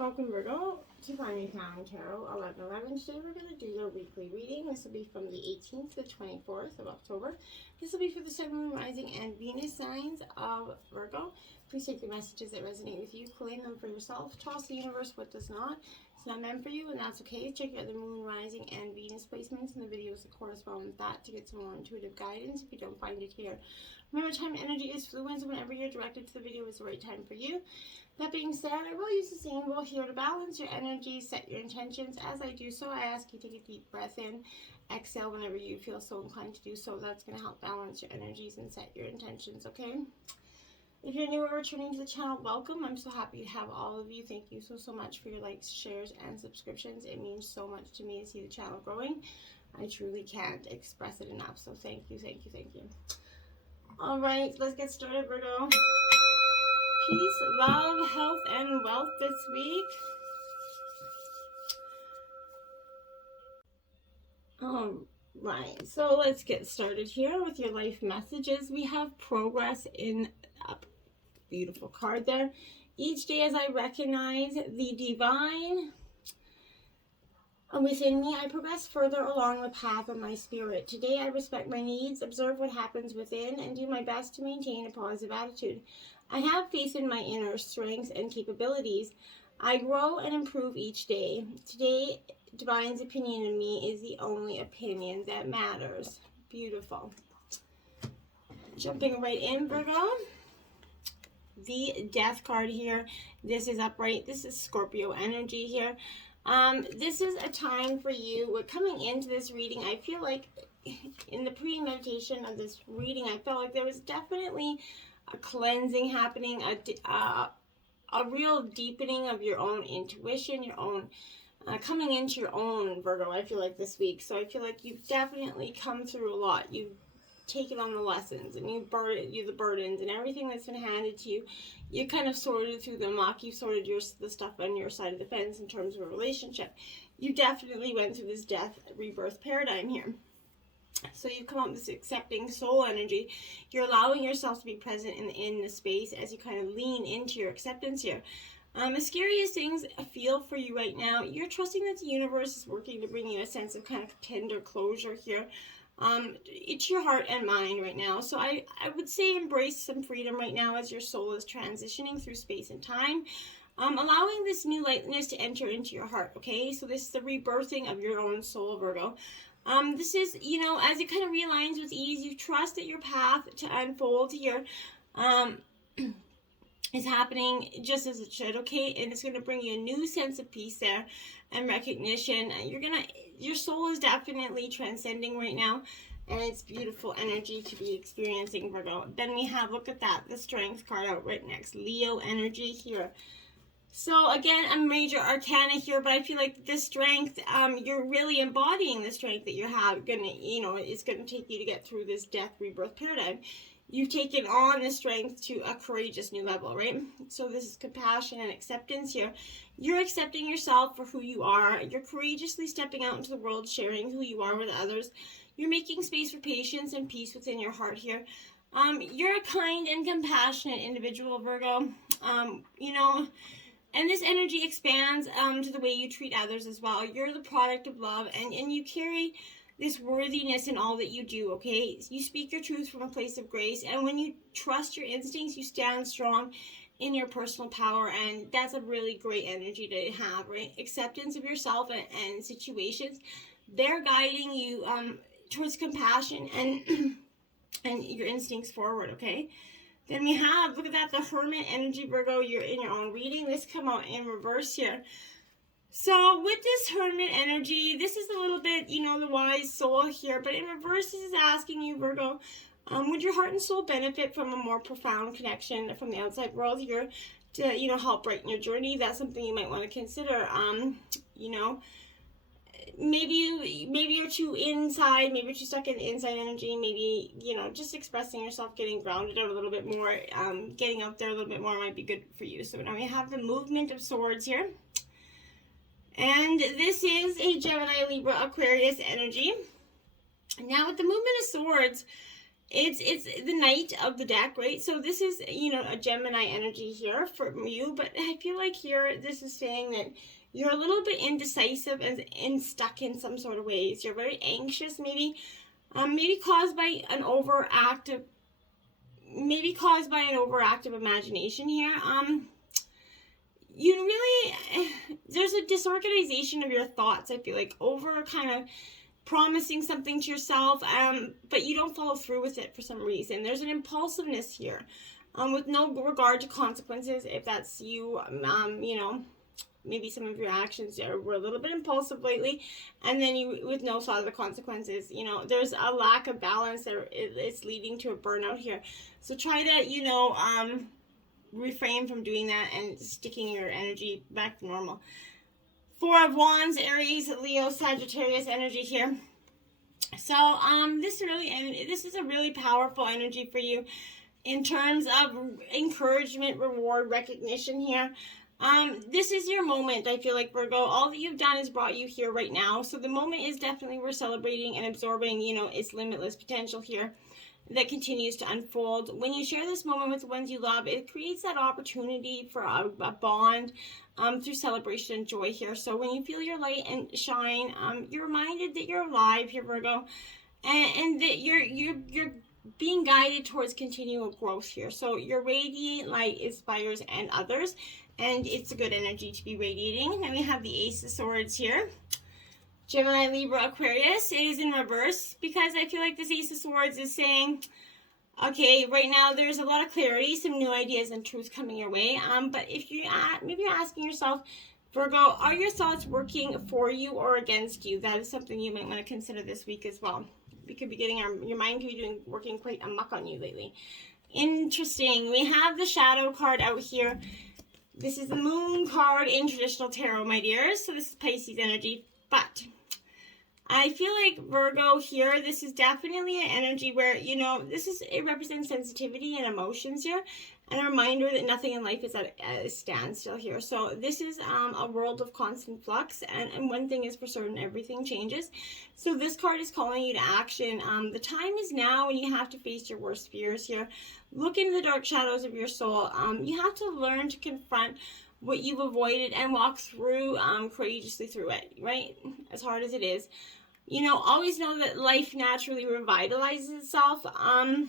Welcome, Virgo, to Finding Town Tarot 11/11. Today we're going to do your weekly reading. This will be from the 18th to 24th of October. This will be for the Sun, Moon, Rising, and Venus signs of Virgo. Please take the messages that resonate with you, claim them for yourself. Toss the universe what does not. It's not meant for you, and that's okay. Check out the Moon, Rising, and Venus placements and the videos that correspond with that to get some more intuitive guidance if you don't find it here. Remember, time energy is fluid, so whenever you're directed to the video, it's the right time for you. That being said, I will use the symbol here to balance your energy, set your intentions. As I do so, I ask you to take a deep breath in, exhale whenever you feel so inclined to do so. That's going to help balance your energies and set your intentions, okay? If you're new or returning to the channel, welcome. I'm so happy to have all of you. Thank you so much for your likes, shares, and subscriptions. It means so much to me to see the channel growing. I truly can't express it enough, so thank you, thank you, thank you. All right, let's get started, Virgo. Peace, love, health, and wealth this week. All right, so let's get started here with your life messages. We have progress in a beautiful card there. Each day as I recognize the divine within me, I progress further along the path of my spirit. Today I respect my needs, observe what happens within, and do my best to maintain a positive attitude. I have faith in my inner strengths and capabilities. I grow and improve each day. Today, Divine's opinion of me is the only opinion that matters. Beautiful. Jumping right in, Virgo. The Death card here. This is upright. This is Scorpio energy here. This is a time for you. We're coming into this reading. I feel like in the pre-meditation of this reading, I felt like there was definitely a cleansing happening, a real deepening of your own intuition, your own coming into your own, Virgo, I feel like this week. So I feel like you've definitely come through a lot. You've taken on the lessons and the burdens and everything that's been handed to you. You kind of sorted through the muck. You sorted the stuff on your side of the fence in terms of a relationship. You definitely went through this death rebirth paradigm here. So you come up with this accepting soul energy. You're allowing yourself to be present in the space as you kind of lean into your acceptance here. As scary as things feel for you right now, you're trusting that the universe is working to bring you a sense of kind of tender closure here. It's your heart and mind right now. So I would say embrace some freedom right now as your soul is transitioning through space and time. Allowing this new lightness to enter into your heart, okay? So this is the rebirthing of your own soul, Virgo. This is, as it kind of realigns with ease, you trust that your path to unfold here is happening just as it should, okay? And it's going to bring you a new sense of peace there and recognition. Your soul is definitely transcending right now, and it's beautiful energy to be experiencing, Virgo. Then we have, look at that, the Strength card out right next, Leo energy here. So again, a major arcana here, but I feel like this strength, you're really embodying the strength that you have. It's gonna take you to get through this death rebirth paradigm. You've taken on the strength to a courageous new level, right? So this is compassion and acceptance here. You're accepting yourself for who you are. You're courageously stepping out into the world, sharing who you are with others. You're making space for patience and peace within your heart here. You're a kind and compassionate individual, Virgo. And this energy expands to the way you treat others as well. You're the product of love, and you carry this worthiness in all that you do, okay? You speak your truth from a place of grace, and when you trust your instincts, you stand strong in your personal power, and that's a really great energy to have, right? Acceptance of yourself and situations. They're guiding you towards compassion and your instincts forward, okay? Then we have, look at that, the Hermit energy, Virgo. You're in your own reading. This come out in reverse here. So with this Hermit energy, this is a little bit, the wise soul here. But in reverse, this is asking you, Virgo, would your heart and soul benefit from a more profound connection from the outside world here to, help brighten your journey? That's something you might want to consider. Maybe you're too inside, maybe you're too stuck in the inside energy, maybe, just expressing yourself, getting grounded out a little bit more, getting out there a little bit more might be good for you. So now we have the Movement of Swords here. And this is a Gemini, Libra, Aquarius energy. Now with the Movement of Swords, it's the knight of the deck, right? So this is, you know, a Gemini energy here from you, but I feel like here this is saying that you're a little bit indecisive and stuck in some sort of ways. You're very anxious, maybe caused by an overactive imagination here. You really, there's a disorganization of your thoughts, I feel like, over kind of promising something to yourself, but you don't follow through with it for some reason. There's an impulsiveness here, with no regard to consequences. If that's you, you know, maybe some of your actions were a little bit impulsive lately, and then you, with no thought of the consequences, you know, there's a lack of balance there. It's leading to a burnout here. So try to, you know, refrain from doing that and sticking your energy back to normal. Four of Wands, Aries, Leo, Sagittarius energy here. So this is a really powerful energy for you in terms of encouragement, reward, recognition here. This is your moment, I feel like, Virgo. All that you've done is brought you here right now. So the moment is definitely worth celebrating and absorbing, you know, its limitless potential here that continues to unfold. When you share this moment with the ones you love, it creates that opportunity for a bond through celebration and joy here. So when you feel your light and shine, you're reminded that you're alive here, Virgo, and that you're being guided towards continual growth here. So your radiant light inspires and others, and it's a good energy to be radiating. Then we have the Ace of Swords here. Gemini, Libra, Aquarius. It is in reverse because I feel like this Ace of Swords is saying, okay, right now there's a lot of clarity, some new ideas and truth coming your way. But if you maybe you're asking yourself, Virgo, are your thoughts working for you or against you? That is something you might want to consider this week as well. We could be getting your mind could be working quite amok on you lately. Interesting. We have the Shadow card out here. This is the Moon card in traditional tarot, my dears. So this is Pisces energy, but I feel like Virgo here, this is definitely an energy where, you know, it represents sensitivity and emotions here, and a reminder that nothing in life is at a standstill here. So this is a world of constant flux, and one thing is for certain, everything changes. So this card is calling you to action. The time is now when you have to face your worst fears here. Look into the dark shadows of your soul. You have to learn to confront what you've avoided and walk through courageously through it, right? As hard as it is. You know, always know that life naturally revitalizes itself, and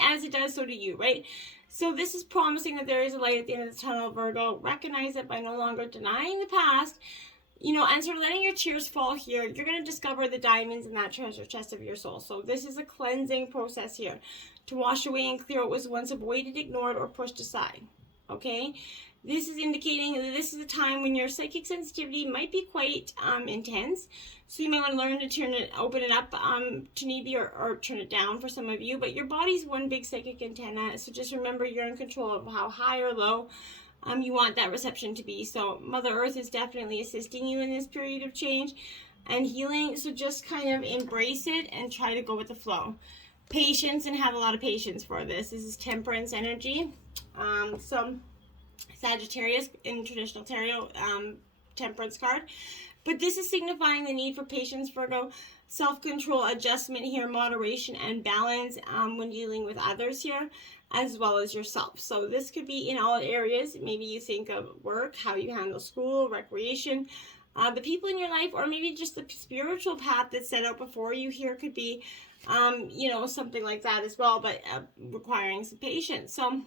as it does, so do you, right? So this is promising that there is a light at the end of the tunnel, Virgo. Recognize it by no longer denying the past, you know, and sort of letting your tears fall here. You're going to discover the diamonds in that treasure chest of your soul. So this is a cleansing process here to wash away and clear what was once avoided, ignored, or pushed aside, okay? This is indicating that this is a time when your psychic sensitivity might be quite intense. So you might want to learn to open it up to maybe or turn it down for some of you. But your body's one big psychic antenna. So just remember you're in control of how high or low you want that reception to be. So Mother Earth is definitely assisting you in this period of change and healing. So just kind of embrace it and try to go with the flow. Patience, and have a lot of patience for this. This is Temperance energy. So Sagittarius in traditional tarot, Temperance card. But this is signifying the need for patience, Virgo, self-control, adjustment here, moderation, and balance when dealing with others here, as well as yourself. So this could be in all areas. Maybe you think of work, how you handle school, recreation, the people in your life, or maybe just the spiritual path that's set out before you here could be, you know, something like that as well, but requiring some patience. So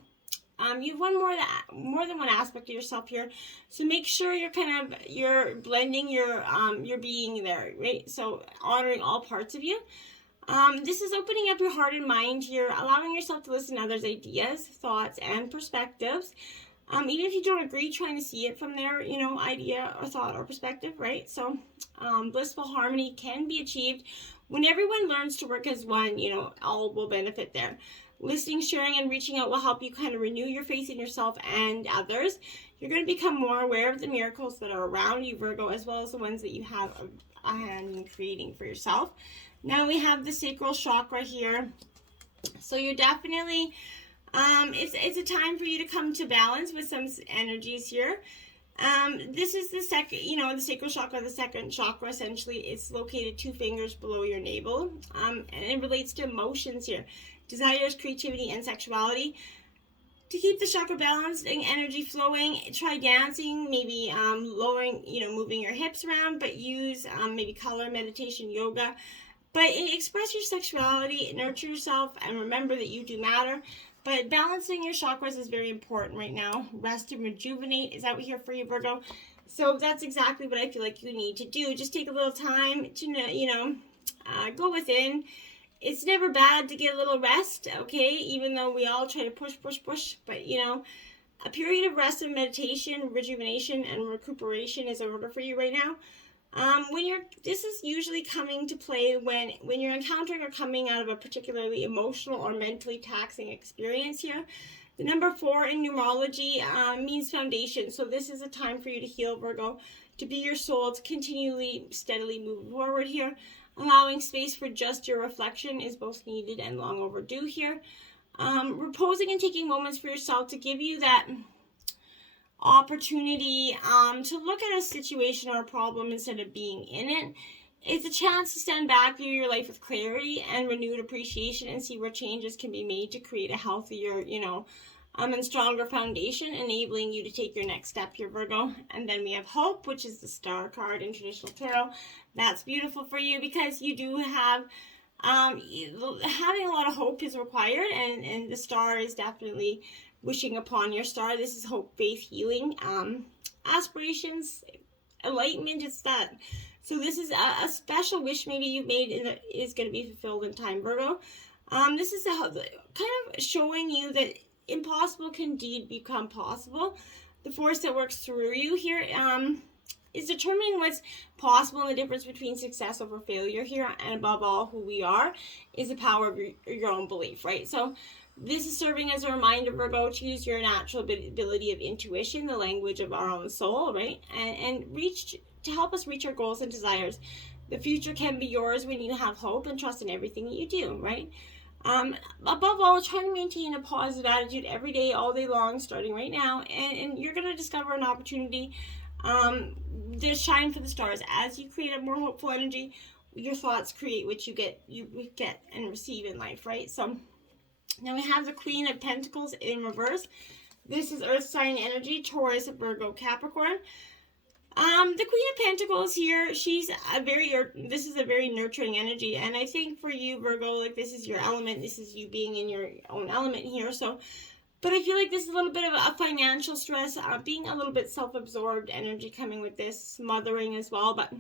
you've won more than one aspect of yourself here, so make sure you're blending your being there, right? So honoring all parts of you. This is opening up your heart and mind here, allowing yourself to listen to others' ideas, thoughts, and perspectives. Even if you don't agree, trying to see it from their, you know, idea or thought or perspective, right? So blissful harmony can be achieved when everyone learns to work as one. You know, all will benefit there. Listening, sharing, and reaching out will help you kind of renew your faith in yourself and others. You're going to become more aware of the miracles that are around you, Virgo, as well as the ones that you have a hand in creating for yourself. Now we have the sacral chakra here. So you're definitely, it's a time for you to come to balance with some energies here. This is the second, the sacral chakra, the second chakra. Essentially, it's located 2 fingers below your navel, and it relates to emotions here, desires, creativity, and sexuality. To keep the chakra balanced and energy flowing, try dancing, maybe lowering, moving your hips around, but use maybe color, meditation, yoga. But express your sexuality, nurture yourself, and remember that you do matter. But balancing your chakras is very important right now. Rest and rejuvenate is out here for you, Virgo. So that's exactly what I feel like you need to do. Just take a little time to, go within. It's never bad to get a little rest, okay? Even though we all try to push. But, a period of rest and meditation, rejuvenation, and recuperation is in order for you right now. This is usually coming to play when you're encountering or coming out of a particularly emotional or mentally taxing experience here. The number 4 in numerology means foundation. So this is a time for you to heal, Virgo, to be your soul, to continually, steadily move forward here. Allowing space for just your reflection is both needed and long overdue here. Reposing and taking moments for yourself to give you that opportunity to look at a situation or a problem instead of being in it. It's a chance to stand back, view your life with clarity and renewed appreciation, and see where changes can be made to create a healthier, and stronger foundation, enabling you to take your next step here, Virgo. And then we have hope, which is the star card in traditional tarot. That's beautiful for you because you do have having a lot of hope is required, and the star is definitely wishing upon your star. This is hope, faith, healing, aspirations, enlightenment. It's that. So this is a special wish maybe you've made is going to be fulfilled in time, Virgo. This is kind of showing you that impossible can indeed become possible. The force that works through you here is determining what's possible, and the difference between success over failure here, and above all, who we are, is the power of your own belief, right? So this is serving as a reminder, Virgo, to use your natural ability of intuition, the language of our own soul, right? And to help us reach our goals and desires. The future can be yours when you have hope and trust in everything that you do, right? Above all, try to maintain a positive attitude every day, all day long, starting right now, and you're going to discover an opportunity to shine for the stars. As you create a more hopeful energy, your thoughts create what you get and receive in life, right? So now we have the Queen of Pentacles in reverse. This is Earth sign energy, Taurus, Virgo, Capricorn. The Queen of Pentacles here, this is a very nurturing energy, and I think for you, Virgo, like, this is your element, this is you being in your own element here, so, but I feel like this is a little bit of a financial stress, being a little bit self-absorbed energy coming with this, smothering as well, but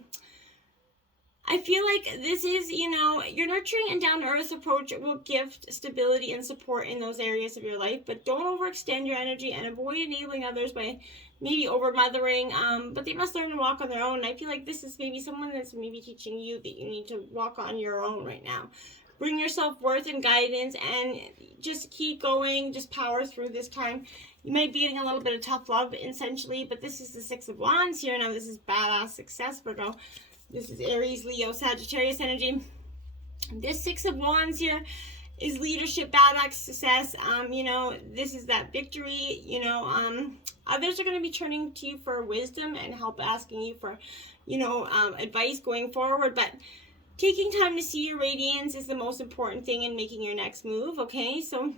I feel like this is, your nurturing and down-to-earth approach will give stability and support in those areas of your life, but don't overextend your energy and avoid enabling others by maybe over-mothering, but they must learn to walk on their own. And I feel like this is maybe someone that's maybe teaching you that you need to walk on your own right now. Bring your self-worth and guidance and just keep going, just power through this time. You might be getting a little bit of tough love, essentially, but this is the Six of Wands here. Now, this is badass success, Virgo. This is Aries, Leo, Sagittarius energy. This Six of Wands here is leadership, badass success. This is that victory. Others are going to be turning to you for wisdom and help, asking you for, advice going forward. But taking time to see your radiance is the most important thing in making your next move. Okay, so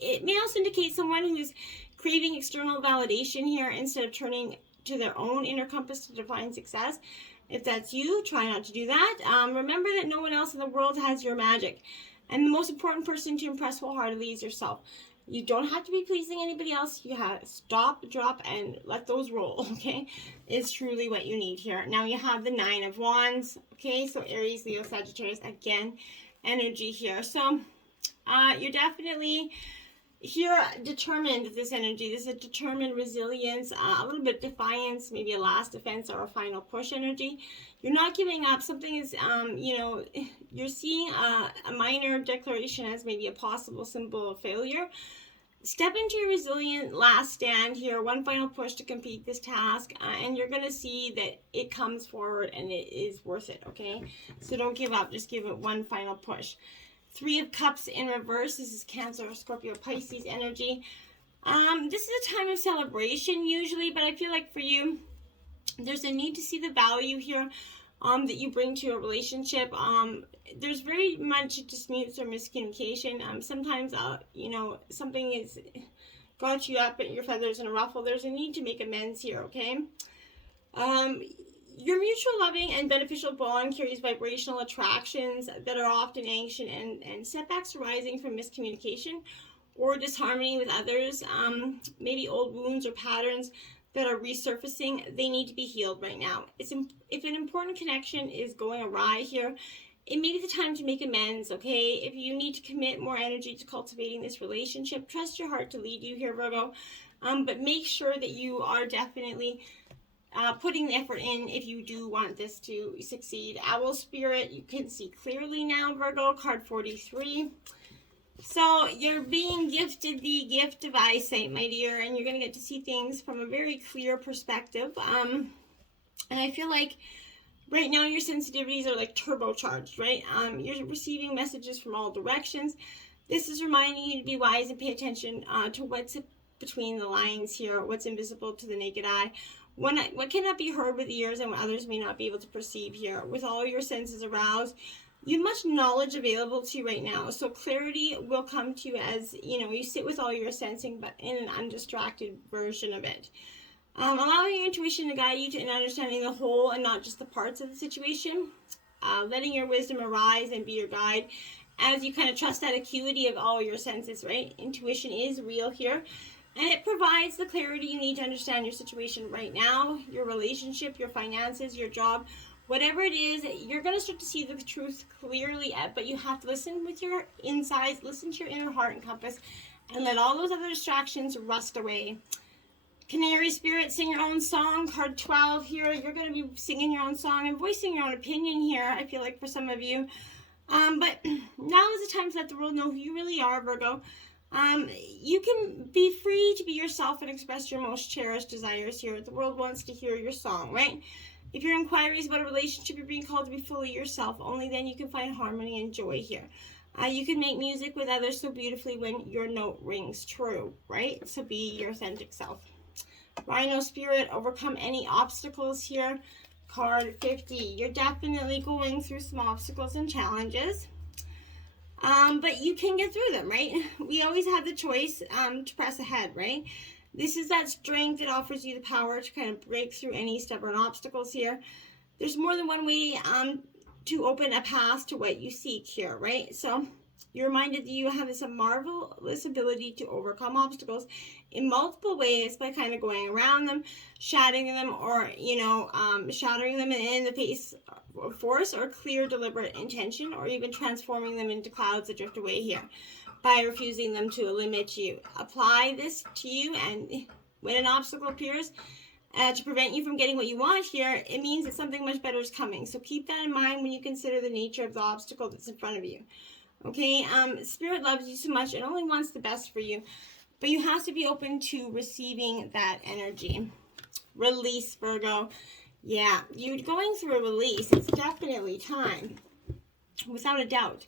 it may also indicate someone who is craving external validation here instead of turning to their own inner compass to define success. If that's you, try not to do that. Remember that no one else in the world has your magic. And the most important person to impress wholeheartedly is yourself. You don't have to be pleasing anybody else. You have to stop, drop, and let those roll, okay? It's truly what you need here. Now you have the Nine of Wands, okay? So Aries, Leo, Sagittarius, again, energy here. So you're definitely here determined, this energy. This is a determined resilience, a little bit defiance, maybe a last defense or a final push energy. You're not giving up. Something is, you're seeing a minor declaration as maybe a possible symbol of failure. Step into your resilient last stand here, one final push to complete this task, and you're going to see that it comes forward and it is worth it, okay? So don't give up. Just give it one final push. Three of Cups in reverse. This is Cancer, Scorpio, Pisces energy. This is a time of celebration usually, but I feel like for you, there's a need to see the value here that you bring to a relationship. There's very much disputes or miscommunication. Sometimes, something is got you up at your feathers in a ruffle. There's a need to make amends here, okay? Your mutual loving and beneficial bond carries vibrational attractions that are often ancient, and setbacks arising from miscommunication or disharmony with others, maybe old wounds or patterns that are resurfacing, they need to be healed right now. If an important connection is going awry here, it may be the time to make amends, okay? If you need to commit more energy to cultivating this relationship, trust your heart to lead you here, Virgo. But make sure that you are definitely putting the effort in if you do want this to succeed. Owl Spirit, you can see clearly now, Virgo, card 43. So you're being gifted the gift of eyesight, my dear, and you're going to get to see things from a very clear perspective. And I feel like right now your sensitivities are like turbocharged, right? You're receiving messages from all directions. This is reminding you to be wise and pay attention to what's between the lines here, what's invisible to the naked eye. What cannot be heard with ears and what others may not be able to perceive here. With all your senses aroused, you have much knowledge available to you right now. So clarity will come to you as, you sit with all your sensing, but in an undistracted version of it. Allowing your intuition to guide you to an understanding the whole and not just the parts of the situation. Letting your wisdom arise and be your guide as you kind of trust that acuity of all your senses, right? Intuition is real here. And it provides the clarity you need to understand your situation right now, your relationship, your finances, your job, whatever it is. You're going to start to see the truth clearly, but you have to listen with your insides, listen to your inner heart and compass, and let all those other distractions rust away. Canary Spirit, sing your own song, card 12 here. You're going to be singing your own song and voicing your own opinion here, I feel like, for some of you. But now is the time to let the world know who you really are, Virgo. You can be free to be yourself and express your most cherished desires here. The world wants to hear your song, right? If your inquiries about a relationship, you're being called to be fully yourself. Only then you can find harmony and joy here. You can make music with others so beautifully when your note rings true, right? So be your authentic self. Rhino Spirit, overcome any obstacles here. Card 50. You're definitely going through some obstacles and challenges. But you can get through them, right? We always have the choice to press ahead, right? This is that strength that offers you the power to kind of break through any stubborn obstacles here. There's more than one way to open a path to what you seek here, right? So you're reminded that you have this marvelous ability to overcome obstacles in multiple ways by kind of going around them, shattering them, or, shattering them in the face of force or clear, deliberate intention, or even transforming them into clouds that drift away here by refusing them to limit you. Apply this to you, and when an obstacle appears to prevent you from getting what you want here, it means that something much better is coming. So keep that in mind when you consider the nature of the obstacle that's in front of you. Okay, Spirit loves you so much and only wants the best for you, but you have to be open to receiving that energy. Release, Virgo. Yeah, you're going through a release. It's definitely time, without a doubt.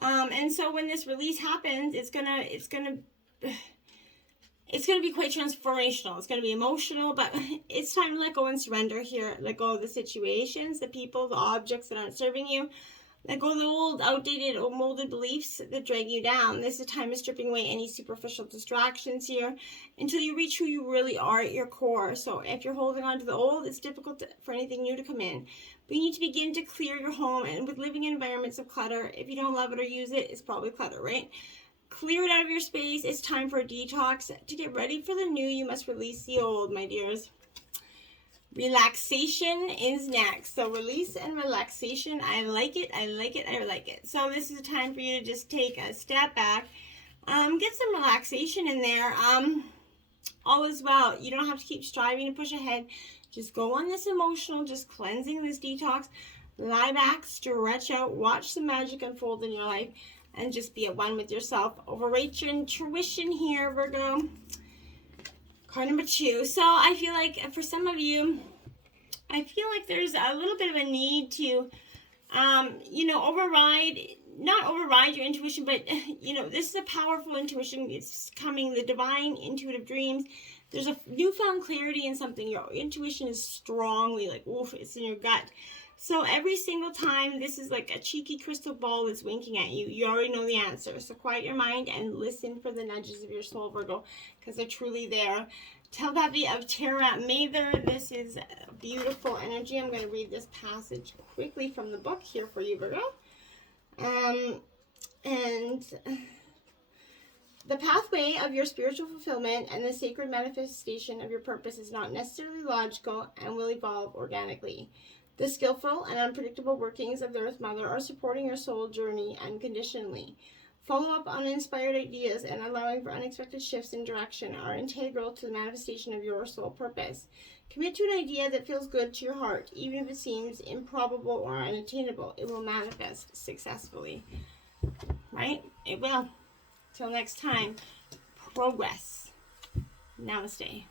And so when this release happens, it's gonna be quite transformational. It's gonna be emotional, but it's time to let go and surrender here. Let go of the situations, the people, the objects that aren't serving you. Let go of the old, outdated, or molded beliefs that drag you down. This is a time of stripping away any superficial distractions here until you reach who you really are at your core. So if you're holding on to the old, it's difficult for anything new to come in. But you need to begin to clear your home, and with living in environments of clutter, if you don't love it or use it, it's probably clutter, right? Clear it out of your space. It's time for a detox. To get ready for the new, you must release the old, my dears. Relaxation is next. So release and relaxation. I like it. I like it. I like it. So this is a time for you to just take a step back. Get some relaxation in there. All is well. You don't have to keep striving to push ahead. Just go on this emotional, just cleansing, this detox. Lie back, stretch out, watch the magic unfold in your life, and just be at one with yourself. Overrate your intuition here, Virgo. Card number 2. So I feel like for some of you, there's a little bit of a need to, override not override your intuition, but you know, this is a powerful intuition. It's coming, the divine intuitive dreams. There's a newfound clarity in something. Your intuition is strongly like, oof, it's in your gut. So every single time, this is like a cheeky crystal ball that's winking at you. You already know the answer. So quiet your mind and listen for the nudges of your soul, Virgo, because they're truly there. Telepathy of Terra Mather. This is a beautiful energy. I'm going to read this passage quickly from the book here for you, Virgo. And the pathway of your spiritual fulfillment and the sacred manifestation of your purpose is not necessarily logical and will evolve organically. The skillful and unpredictable workings of the Earth Mother are supporting your soul journey unconditionally. Follow up on inspired ideas and allowing for unexpected shifts in direction are integral to the manifestation of your soul purpose. Commit to an idea that feels good to your heart, even if it seems improbable or unattainable. It will manifest successfully. Right? It will. Till next time, progress. Namaste.